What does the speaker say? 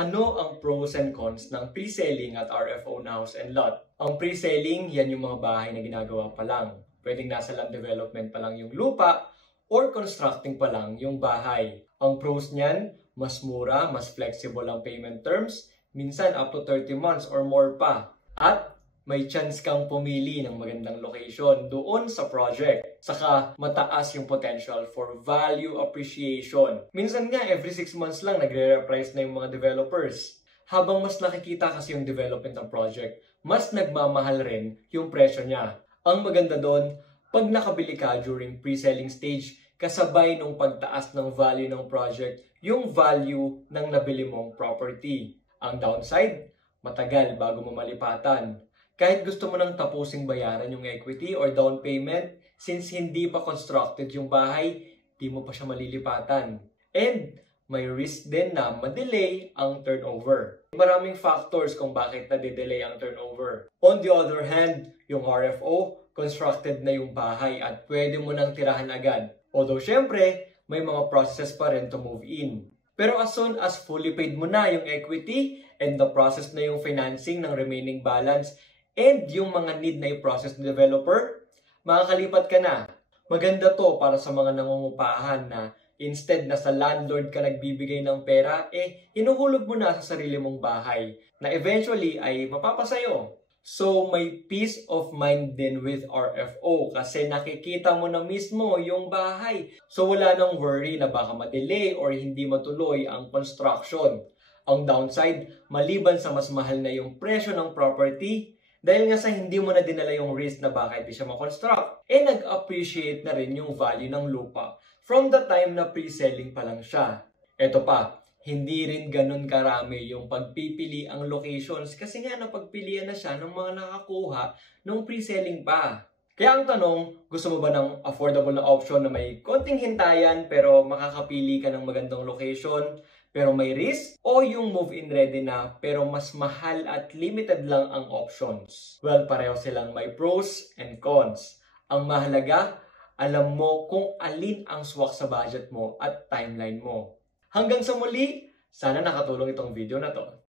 Ano ang pros and cons ng pre-selling at RFO na house and lot? Ang pre-selling, yan yung mga bahay na ginagawa pa lang. Pwedeng nasa land development pa lang yung lupa or constructing pa lang yung bahay. Ang pros niyan, mas mura, mas flexible ang payment terms, minsan up to 30 months or more pa. At may chance kang pumili ng magandang location doon sa project. Saka mataas yung potential for value appreciation. Minsan nga every 6 months lang nagre-reprice na yung mga developers. Habang mas nakikita kasi yung development ng project, mas nagmamahal rin yung presyo niya. Ang maganda doon, pag nakabili ka during pre-selling stage, kasabay nung pagtaas ng value ng project, yung value ng nabili mong property. Ang downside, matagal bago mo malipatan. Kahit gusto mo nang tapusing bayaran yung equity or down payment, since hindi pa constructed yung bahay, di mo pa siya malilipatan. And may risk din na ma-delay ang turnover. Maraming factors kung bakit na-delay ang turnover. On the other hand, yung RFO, constructed na yung bahay at pwede mo nang tirahan agad. Although syempre, may mga process pa rin to move in. Pero as soon as fully paid mo na yung equity and the process na yung financing ng remaining balance, and yung mga need na i-process ng developer, makakalipat ka na. Maganda to para sa mga nangungupahan na instead na sa landlord ka nagbibigay ng pera, hinuhulog mo na sa sarili mong bahay na eventually ay mapapasayo. So may peace of mind din with RFO kasi nakikita mo na mismo yung bahay. So wala nang worry na baka ma-delay or hindi matuloy ang construction. Ang downside, maliban sa mas mahal na yung presyo ng property, dahil nga sa hindi mo na dinala yung risk na baka hindi siya ma-construct, nag-appreciate na rin yung value ng lupa from the time na pre-selling pa lang siya. Ito pa, hindi rin ganun karami yung pagpipili ang locations kasi nga napagpilian na siya ng mga nakakuha nung pre-selling pa. Kaya ang tanong, gusto mo ba ng affordable na option na may konting hintayan pero makakapili ka ng magandang location pero may risk, o yung move-in ready na pero mas mahal at limited lang ang options? Well, pareho silang may pros and cons. Ang mahalaga, alam mo kung alin ang swak sa budget mo at timeline mo. Hanggang sa muli, sana nakatulong itong video na to.